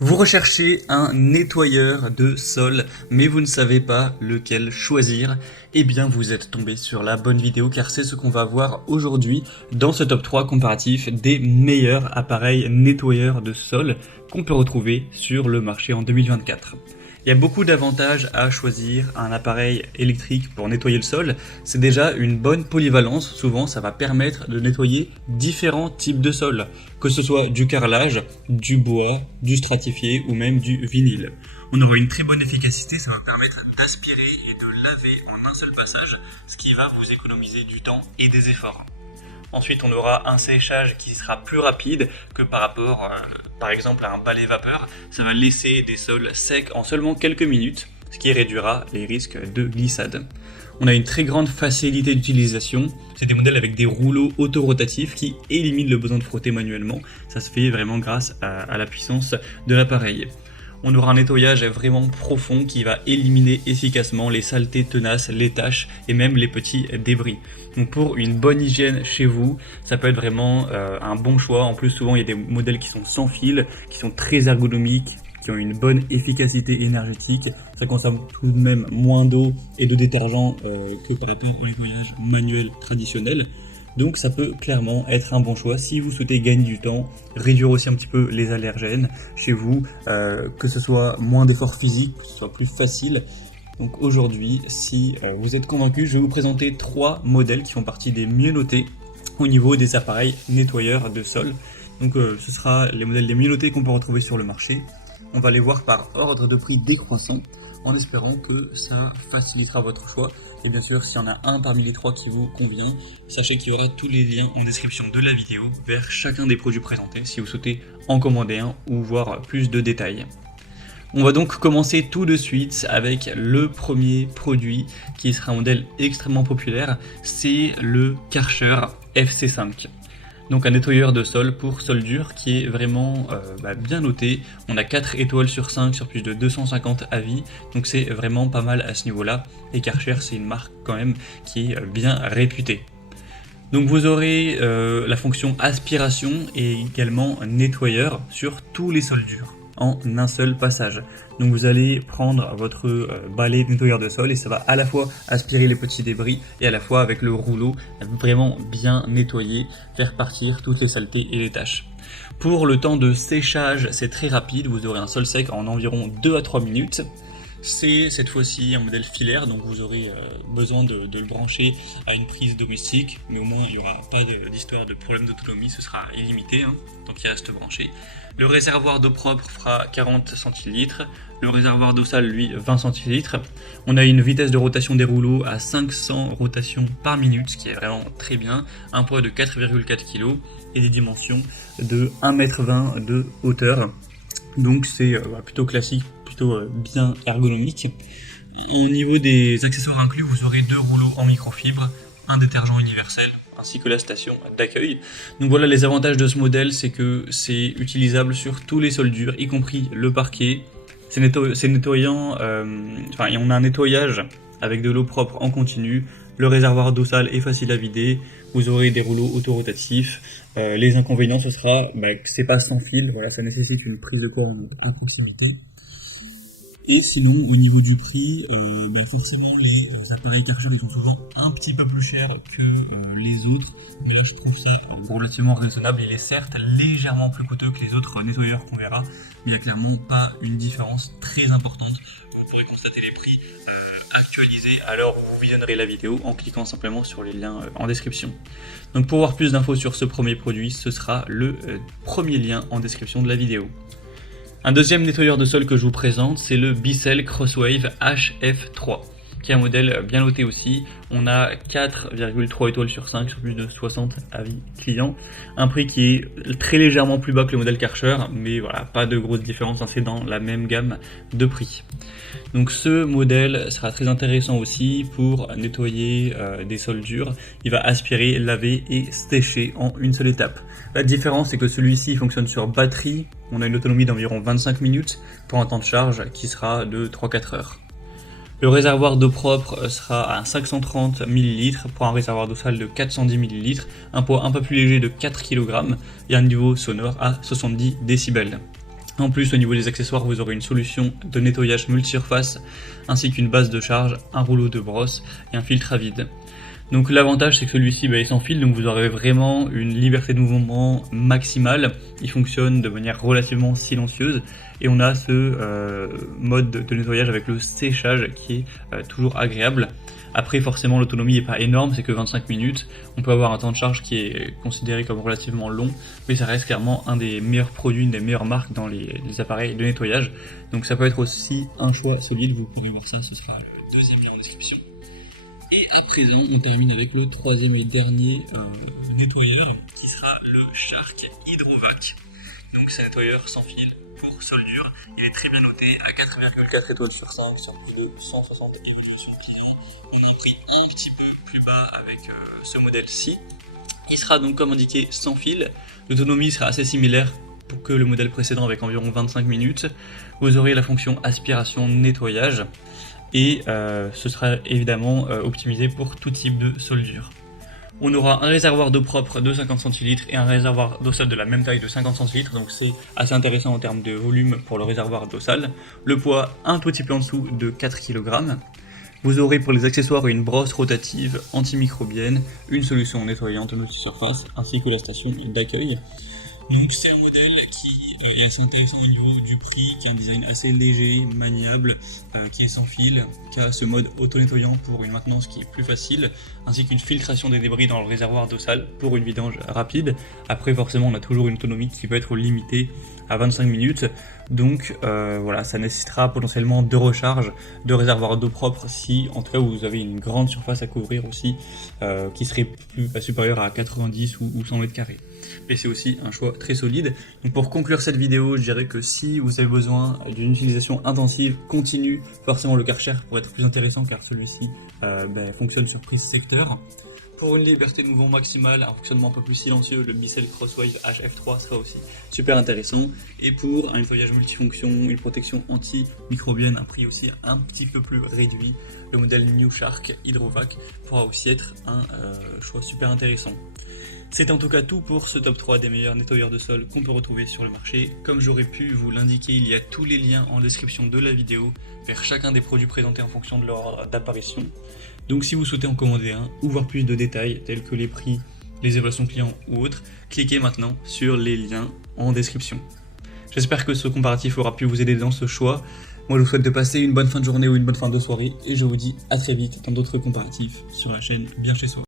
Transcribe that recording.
Vous recherchez un nettoyeur de sol, mais vous ne savez pas lequel choisir. Eh bien, vous êtes tombé sur la bonne vidéo car c'est ce qu'on va voir aujourd'hui dans ce top 3 comparatif des meilleurs appareils nettoyeurs de sol qu'on peut retrouver sur le marché en 2024. Il y a beaucoup d'avantages à choisir un appareil électrique pour nettoyer le sol. C'est déjà une bonne polyvalence. Souvent, ça va permettre de nettoyer différents types de sol, que ce soit du carrelage, du bois, du stratifié ou même du vinyle. On aura une très bonne efficacité, ça va permettre d'aspirer et de laver en un seul passage, ce qui va vous économiser du temps et des efforts. Ensuite, on aura un séchage qui sera plus rapide que par rapport, par exemple, à un balai vapeur. Ça va laisser des sols secs en seulement quelques minutes, ce qui réduira les risques de glissade. On a une très grande facilité d'utilisation. C'est des modèles avec des rouleaux autorotatifs qui éliminent le besoin de frotter manuellement. Ça se fait vraiment grâce à la puissance de l'appareil. On aura un nettoyage vraiment profond qui va éliminer efficacement les saletés tenaces, les taches et même les petits débris. Donc pour une bonne hygiène chez vous, ça peut être vraiment un bon choix. En plus, souvent il y a des modèles qui sont sans fil, qui sont très ergonomiques, qui ont une bonne efficacité énergétique. Ça consomme tout de même moins d'eau et de détergent que par rapport au nettoyage manuel traditionnel. Donc ça peut clairement être un bon choix si vous souhaitez gagner du temps, réduire aussi un petit peu les allergènes chez vous, que ce soit moins d'efforts physiques, que ce soit plus facile. Donc aujourd'hui, si vous êtes convaincu, je vais vous présenter 3 modèles qui font partie des mieux notés au niveau des appareils nettoyeurs de sol. Donc ce sera les modèles les mieux notés qu'on peut retrouver sur le marché. On va les voir par ordre de prix décroissant, en espérant que ça facilitera votre choix. Et bien sûr, s'il y en a un parmi les 3 qui vous convient, sachez qu'il y aura tous les liens en description de la vidéo vers chacun des produits présentés si vous souhaitez en commander un ou voir plus de détails. On va donc commencer tout de suite avec le premier produit qui sera un modèle extrêmement populaire, c'est le Karcher FC5. Donc un nettoyeur de sol pour sol dur qui est vraiment bien noté. On a 4 étoiles sur 5 sur plus de 250 avis, donc c'est vraiment pas mal à ce niveau-là. Et Karcher, c'est une marque quand même qui est bien réputée. Donc vous aurez la fonction aspiration et également nettoyeur sur tous les sols durs en un seul passage. Donc vous allez prendre votre balai nettoyeur de sol et ça va à la fois aspirer les petits débris et à la fois avec le rouleau vraiment bien nettoyer, faire partir toutes les saletés et les taches. Pour le temps de séchage, c'est très rapide, vous aurez un sol sec en environ 2 à 3 minutes. C'est cette fois-ci un modèle filaire, donc vous aurez besoin de le brancher à une prise domestique, mais au moins il n'y aura pas d'histoire de problème d'autonomie, ce sera illimité, tant qu'il reste branché. Le réservoir d'eau propre fera 40 centilitres, le réservoir d'eau sale lui 20 centilitres. On a une vitesse de rotation des rouleaux à 500 rotations par minute, ce qui est vraiment très bien, un poids de 4,4 kg et des dimensions de 1,20 m de hauteur. Donc c'est plutôt classique, plutôt bien ergonomique. Au niveau des accessoires inclus, vous aurez 2 rouleaux en microfibre, un détergent universel, ainsi que la station d'accueil. Donc voilà, les avantages de ce modèle, c'est que c'est utilisable sur tous les sols durs, y compris le parquet. C'est nettoyant, et on a un nettoyage avec de l'eau propre en continu. Le réservoir d'eau sale est facile à vider. Vous aurez des rouleaux autorotatifs. Les inconvénients, ce sera que c'est pas sans fil. Voilà, ça nécessite une prise de courant à proximité. Et sinon, au niveau du prix, forcément les appareils Karcher ils sont souvent un petit peu plus chers que les autres, mais là je trouve ça relativement raisonnable. Il est certes légèrement plus coûteux que les autres nettoyeurs qu'on verra, mais il n'y a clairement pas une différence très importante. Vous pourrez constater les prix actualisés alors vous visionnerez la vidéo en cliquant simplement sur les liens en description. Donc pour voir plus d'infos sur ce premier produit, ce sera le premier lien en description de la vidéo. Un deuxième nettoyeur de sol que je vous présente, c'est le Bissell Crosswave HF3, qui est un modèle bien noté aussi. On a 4,3 étoiles sur 5 sur plus de 60 avis clients. Un prix qui est très légèrement plus bas que le modèle Karcher, mais voilà, pas de grosse différence, c'est dans la même gamme de prix. Donc ce modèle sera très intéressant aussi pour nettoyer des sols durs. Il va aspirer, laver et sécher en une seule étape. La différence, c'est que celui-ci fonctionne sur batterie. On a une autonomie d'environ 25 minutes pour un temps de charge qui sera de 3-4 heures. Le réservoir d'eau propre sera à 530 ml pour un réservoir d'eau sale de 410 ml, un poids un peu plus léger de 4 kg et un niveau sonore à 70 décibels. En plus, au niveau des accessoires, vous aurez une solution de nettoyage multi-surface, ainsi qu'une base de charge, un rouleau de brosse et un filtre à vide. Donc l'avantage c'est que celui-ci est sans fil, donc vous aurez vraiment une liberté de mouvement maximale. Il fonctionne de manière relativement silencieuse et on a ce mode de nettoyage avec le séchage qui est toujours agréable. Après forcément l'autonomie n'est pas énorme, c'est que 25 minutes. On peut avoir un temps de charge qui est considéré comme relativement long, mais ça reste clairement un des meilleurs produits, une des meilleures marques dans les appareils de nettoyage. Donc ça peut être aussi un choix solide, vous pourrez voir ça, ce sera le deuxième lien en description. Et à présent, on termine avec le troisième et dernier nettoyeur qui sera le Shark Hydrovac. Donc c'est un nettoyeur sans fil pour soldure. Il est très bien noté à 4,4 étoiles sur 5 sur plus de 160 évaluations clients. On a un prix un petit peu plus bas avec ce modèle-ci. Il sera donc comme indiqué sans fil. L'autonomie sera assez similaire pour que le modèle précédent avec environ 25 minutes. Vous aurez la fonction aspiration nettoyage. Et ce sera évidemment optimisé pour tout type de soldure. On aura un réservoir d'eau propre de 50 centilitres et un réservoir d'eau sale de la même taille de 50 centilitres, donc c'est assez intéressant en termes de volume pour le réservoir d'eau sale. Le poids un tout petit peu en dessous de 4 kg. Vous aurez pour les accessoires une brosse rotative antimicrobienne, une solution nettoyante multisurface ainsi que la station d'accueil. Donc c'est un modèle qui est assez intéressant au niveau du prix, qui a un design assez léger, maniable, qui est sans fil, qui a ce mode auto-nettoyant pour une maintenance qui est plus facile, ainsi qu'une filtration des débris dans le réservoir d'eau sale pour une vidange rapide. Après forcément on a toujours une autonomie qui peut être limitée à 25 minutes, donc voilà, ça nécessitera potentiellement 2 recharges de réservoir d'eau propre si en tout cas vous avez une grande surface à couvrir aussi, qui serait supérieure à 90 ou 100 mètres carrés. Mais c'est aussi un choix très solide. Donc pour conclure cette vidéo, je dirais que si vous avez besoin d'une utilisation intensive, continue, forcément le Karcher pourrait être plus intéressant car celui-ci fonctionne sur prise secteur. Pour une liberté de mouvement maximale, un fonctionnement un peu plus silencieux, le Bicel Crosswave HF3 sera aussi super intéressant. Et pour un nettoyage multifonction, une protection antimicrobienne, un prix aussi un petit peu plus réduit, le modèle New Shark Hydrovac pourra aussi être un choix super intéressant. C'est en tout cas tout pour ce top 3 des meilleurs nettoyeurs de sol qu'on peut retrouver sur le marché. Comme j'aurais pu vous l'indiquer, il y a tous les liens en description de la vidéo vers chacun des produits présentés en fonction de leur ordre d'apparition. Donc si vous souhaitez en commander un ou voir plus de détails tels que les prix, les évaluations clients ou autres, cliquez maintenant sur les liens en description. J'espère que ce comparatif aura pu vous aider dans ce choix. Moi je vous souhaite de passer une bonne fin de journée ou une bonne fin de soirée et je vous dis à très vite dans d'autres comparatifs sur la chaîne Bien Chez Soi.